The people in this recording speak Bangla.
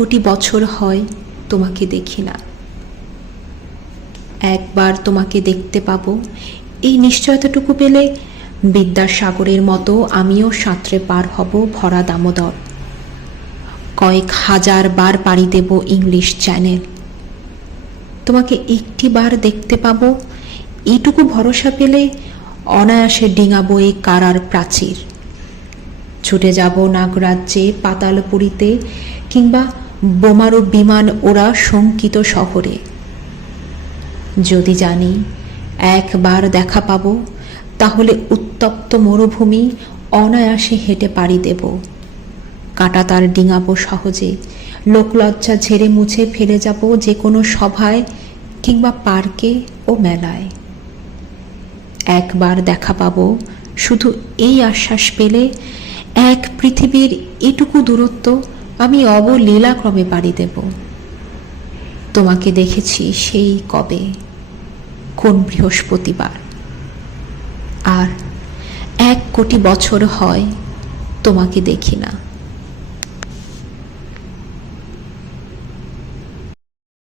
কোটি বছর হয় তোমাকে দেখি না একবার তোমাকে দেখতে পাব এই নিশ্চয়তাটুকু পেলে বিদ্যার সাগরের মতো আমিও সাঁতরে পার হব ভরা দামোদর কয়েক হাজার বার পাড়ি দেব ইংলিশ চ্যানেল তোমাকে একটি বার দেখতে পাব এইটুকু ভরসা পেলে অনায়াসে ডিঙাবো এই কারার প্রাচীর ছুটে যাব নাগরাজ্যে পাতালপুরীতে কিংবা বোমারু বিমান ওরা শঙ্কিত শহরে যদি জানি একবার দেখা পাব তাহলে উত্তপ্ত মরুভূমি অনায়াসে হেঁটে পাড়ি দেব কাটা তার ডিঙাবো সহজে লোকলজ্জা ঝেড়ে মুছে ফেলে যাব যে কোনো সভায় কিংবা পার্কে ও মেলায় একবার দেখা পাব শুধু এই আশ্বাস পেলে এক পৃথিবীর এটুকু দূরত্ব আমি অবলীলাক্রমে পাড়ি দেব তোমাকে দেখেছি সেই কবে কোন বৃহস্পতিবার আর এক কোটি বছর হয় তোমাকে দেখি না